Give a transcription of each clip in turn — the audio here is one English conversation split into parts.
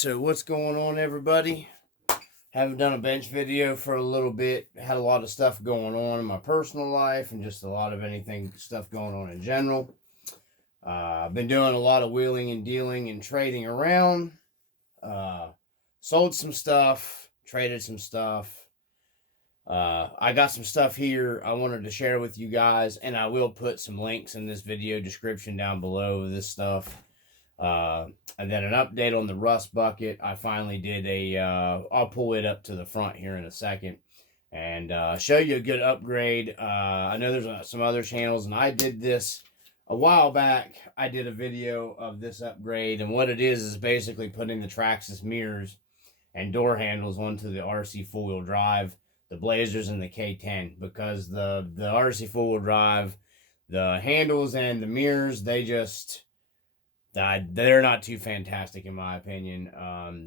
So what's going on, everybody? Haven't done a bench video for a little bit. Had a lot of stuff going on in my personal life and just a lot of stuff going on in general. I've been doing a lot of wheeling and dealing and trading around. Sold some stuff, traded some stuff. I got some stuff here I wanted to share with you guys, and I will put some links in this video description down below of this stuff. And then an update on the rust bucket. I finally did I'll pull it up to the front here in a second and show you a good upgrade. I know there's some other channels, and I did this a while back. I did a video of this upgrade, and what it is basically putting the Traxxas mirrors and door handles onto the Rc4wd drive, the Blazers and the K10, because the Rc4wd drive, the handles and the mirrors, they're not too fantastic in my opinion.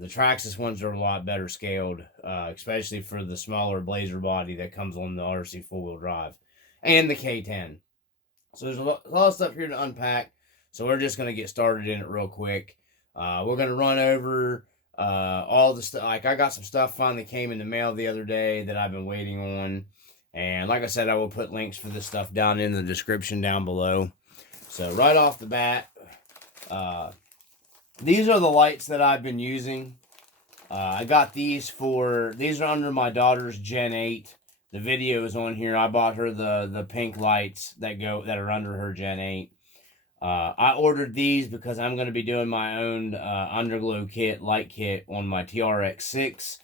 The Traxxas ones are a lot better scaled, especially for the smaller Blazer body that comes on the Rc4wd drive and the K10. So there's a lot of stuff here to unpack. So we're just going to get started in it real quick. We're going to run over all the stuff. Like, I got some stuff finally came in the mail the other day that I've been waiting on. And like I said, I will put links for this stuff down in the description down below. So right off the bat, these are the lights that I've been using. I got these are under my daughter's Gen 8. The video is on here. I bought her the pink lights that are under her Gen 8. I ordered these because I'm going to be doing my own underglow light kit on my TRX6,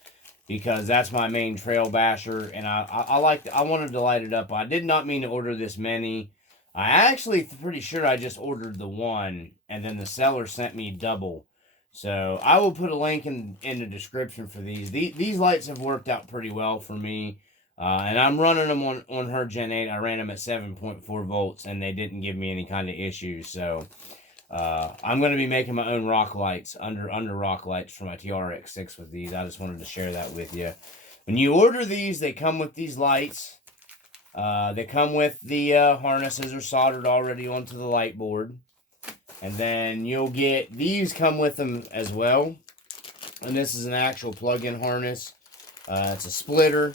because that's my main trail basher, and I wanted to light it up. I did not mean to order this many. I actually pretty sure I just ordered the one, and then the seller sent me double. So I will put a link in the description for these. These lights have worked out pretty well for me. And I'm running them on her Gen 8. I ran them at 7.4 volts, and they didn't give me any kind of issues. So I'm going to be making my own rock lights, under rock lights for my TRX6 with these. I just wanted to share that with you. When you order these, they come with these lights. They come with the harnesses are soldered already onto the light board. And then you'll get, these come with them as well. And this is an actual plug-in harness. It's a splitter.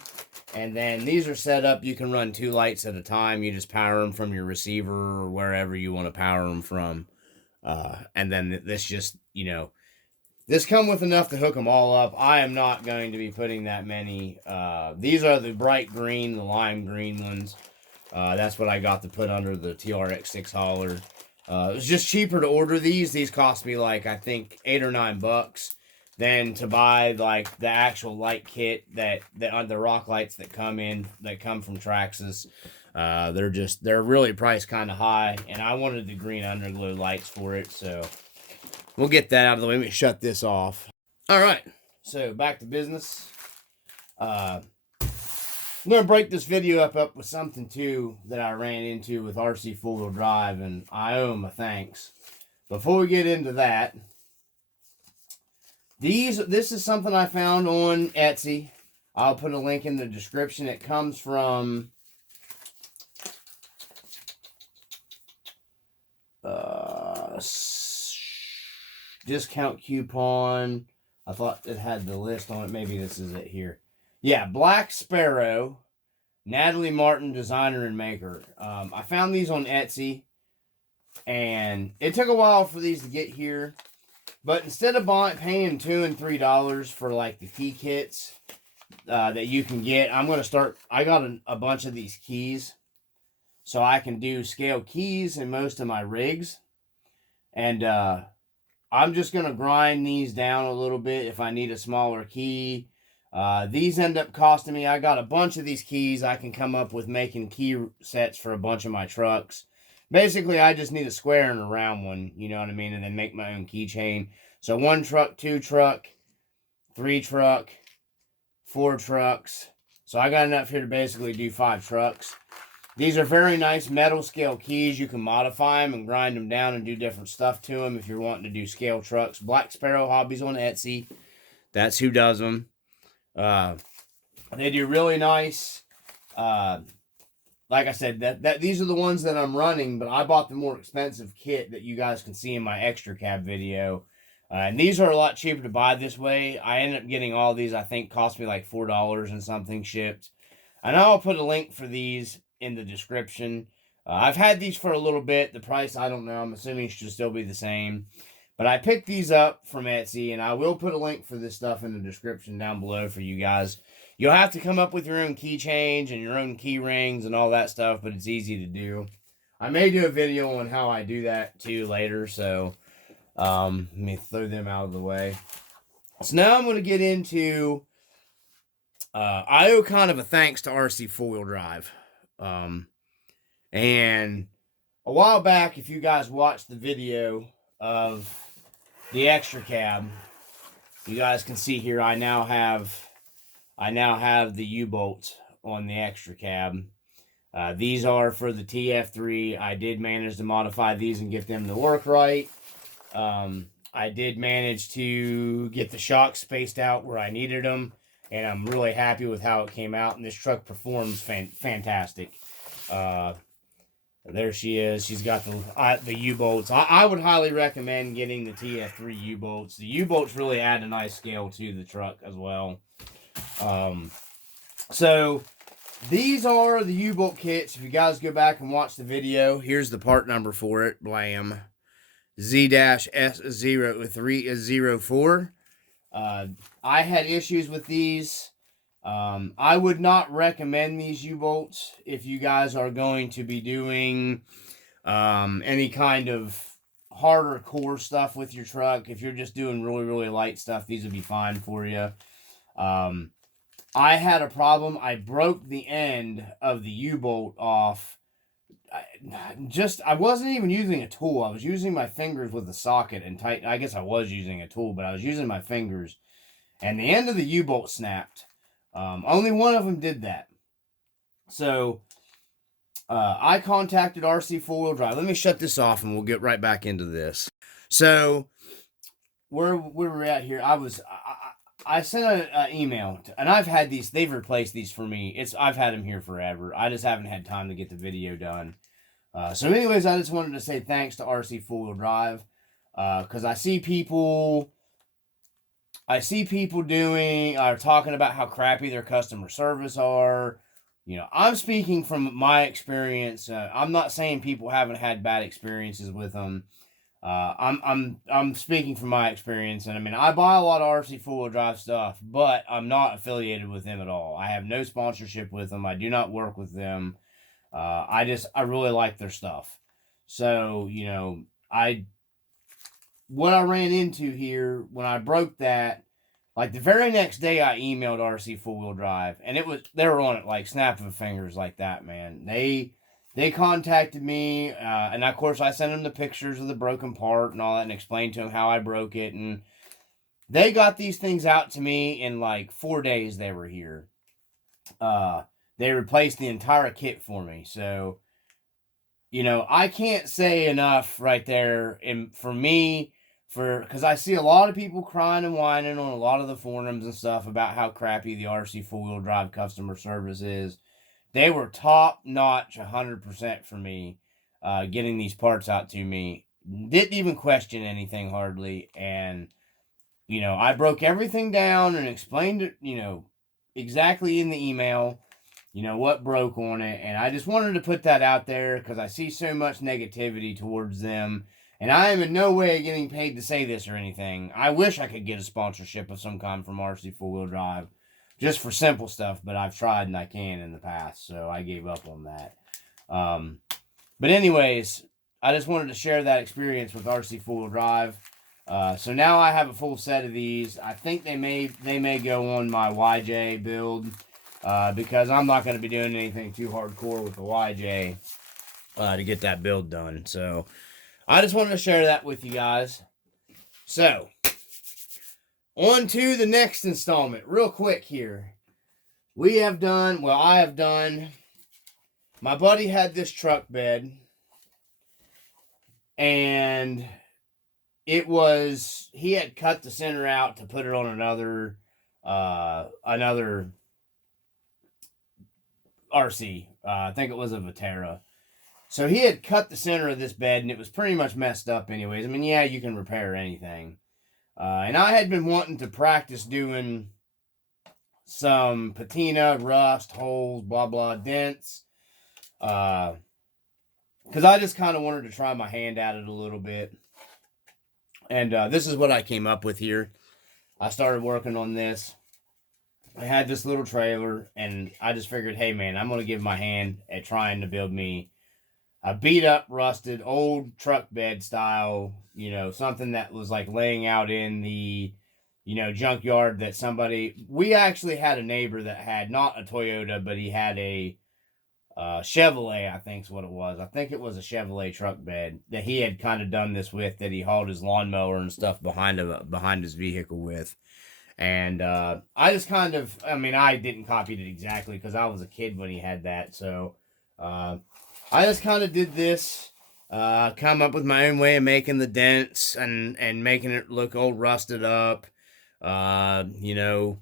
And then these are set up, you can run 2 lights at a time. You just power them from your receiver or wherever you want to power them from. And then this just, this come with enough to hook them all up. I am not going to be putting that many. These are the bright green, the lime green ones. That's what I got to put under the TRX6 hauler. It was just cheaper to order these. These cost me like, I think, $8 or $9 than to buy like the actual light kit that the rock lights that come from Traxxas. They're really priced kind of high, and I wanted the green underglow lights for it, so we'll get that out of the way. Let me shut this off. All right, so back to business. I'm going to break this video up with something, too, that I ran into with Rc4wd drive, and I owe them a thanks. Before we get into that, this is something I found on Etsy. I'll put a link in the description. It comes from discount coupon. I thought it had the list on it. Maybe this is it here. Yeah, Black Sparrow, Natalie Martin, designer and maker. I found these on Etsy, and it took a while for these to get here. But instead of paying $2 and $3 for like the key kits that you can get, I'm going to start. I got a bunch of these keys, so I can do scale keys in most of my rigs. And I'm just going to grind these down a little bit if I need a smaller key. These end up costing me, I got a bunch of these keys I can come up with making key sets for a bunch of my trucks. Basically, I just need a square and a round one, you know what I mean, and then make my own keychain. So 1 truck, 2 truck, 3 truck, 4 trucks. So I got enough here to basically do 5 trucks. These are very nice metal scale keys. You can modify them and grind them down and do different stuff to them if you're wanting to do scale trucks. Black Sparrow Hobbies on Etsy. That's who does them. They do really nice. Like I said, these are the ones that I'm running, but I bought the more expensive kit that you guys can see in my extra cab video. And these are a lot cheaper to buy this way. I ended up getting all these, I think cost me like $4 and something shipped. And I'll put a link for these in the description. I've had these for a little bit. The price, I don't know. I'm assuming it should still be the same. But I picked these up from Etsy, and I will put a link for this stuff in the description down below for you guys. You'll have to come up with your own key change and your own key rings and all that stuff, but it's easy to do. I may do a video on how I do that too later, so let me throw them out of the way. So now I'm going to get into, I owe kind of a thanks to Rc4wd. And a while back, if you guys watched the video of the extra cab, you guys can see here I now have the U-bolts on the extra cab. These are for the TF3. I did manage to modify these and get them to work right. I did manage to get the shocks spaced out where I needed them, and I'm really happy with how it came out, and this truck performs fantastic. There she is. She's got the U-bolts. I would highly recommend getting the TF3 U-bolts. The U-bolts really add a nice scale to the truck as well. So these are the U-bolt kits. If you guys go back and watch the video, here's the part number for it. Blam. Z-S0304. I had issues with these. I would not recommend these U-bolts if you guys are going to be doing any kind of harder core stuff with your truck. If you're just doing really, really light stuff, these would be fine for you. I had a problem. I broke the end of the U-bolt off. I wasn't even using a tool. I was using my fingers with the socket and tighten. I guess I was using a tool, but I was using my fingers. And the end of the U-bolt snapped. Only one of them did that. So, I contacted Rc4wd. Let me shut this off and we'll get right back into this. So, where we're at here, I sent an email, and I've had these, they've replaced these for me. I've had them here forever. I just haven't had time to get the video done. So anyways, I just wanted to say thanks to Rc4wd, because I see people doing, talking about how crappy their customer service are. You know, I'm speaking from my experience. I'm not saying people haven't had bad experiences with them. I'm speaking from my experience, and I mean, I buy a lot of Rc4wd stuff, but I'm not affiliated with them at all. I have no sponsorship with them. I do not work with them. I really like their stuff. So, you know, what I ran into here when I broke that, like the very next day I emailed Rc4wd, and they were on it like snap of fingers like that, man. They contacted me, and of course I sent them the pictures of the broken part and all that and explained to them how I broke it, and they got these things out to me in like 4 days they were here. They replaced the entire kit for me. So, you know, I can't say enough right there. And for me, because I see a lot of people crying and whining on a lot of the forums and stuff about how crappy the Rc4wd customer service is. They were top notch 100% for me, getting these parts out to me. Didn't even question anything hardly. And, you know, I broke everything down and explained it, you know, exactly in the email, you know, what broke on it. And I just wanted to put that out there because I see so much negativity towards them. And I am in no way getting paid to say this or anything. I wish I could get a sponsorship of some kind from Rc4wd just for simple stuff, but I've tried and I can in the past, so I gave up on that. But anyways, I just wanted to share that experience with Rc4wd. So now I have a full set of these. I think they may go on my YJ build, because I'm not going to be doing anything too hardcore with the YJ to get that build done. So I just wanted to share that with you guys. So, on to the next installment. Real quick here. I have done, my buddy had this truck bed, and he had cut the center out to put it on another RC. I think it was a Vatera. So he had cut the center of this bed, and it was pretty much messed up anyways. I mean, yeah, you can repair anything. And I had been wanting to practice doing some patina, rust, holes, blah, blah, dents. Because I just kind of wanted to try my hand at it a little bit. And this is what I came up with here. I started working on this. I had this little trailer, and I just figured, hey, man, I'm going to give my hand at trying to build me a beat up, rusted, old truck bed style, you know, something that was like laying out in the, you know, junkyard that somebody, we actually had a neighbor that had not a Toyota, but he had a Chevrolet, I think is what it was. I think it was a Chevrolet truck bed that he had kind of done this with, that he hauled his lawnmower and stuff behind his vehicle with. And I just kind of, I mean, I didn't copy it exactly because I was a kid when he had that. So I just kind of did this, come up with my own way of making the dents and making it look all rusted up. You know,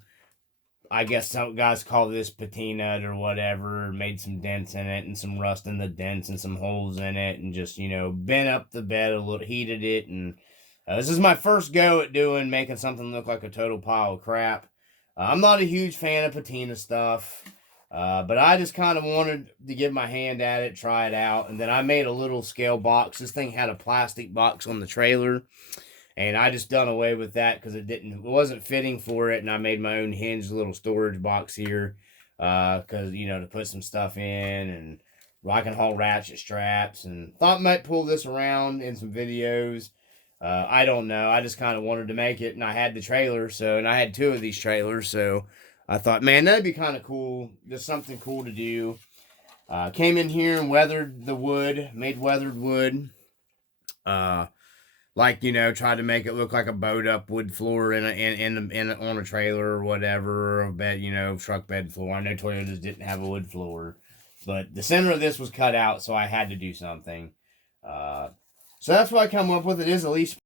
I guess some guys call this patina or whatever. Made some dents in it and some rust in the dents and some holes in it, and just, you know, bent up the bed a little, heated it, and this is my first go at making something look like a total pile of crap. I'm not a huge fan of patina stuff, but I just kind of wanted to give my hand at it, try it out, and then I made a little scale box. This thing had a plastic box on the trailer, and I just done away with that because it wasn't fitting for it, and I made my own hinged little storage box here, because, you know, to put some stuff in, and I can haul ratchet straps, and thought I might pull this around in some videos. I don't know. I just kind of wanted to make it, and I had the trailer, and I had 2 of these trailers, so I thought, man, that'd be kind of cool. Just something cool to do. Came in here and weathered the wood, made weathered wood. Like, you know, tried to make it look like a bowed up wood floor on a trailer or whatever, or a bed, you know, truck bed floor. I know Toyotas didn't have a wood floor, but the center of this was cut out, so I had to do something. So that's what I come up with. It is at least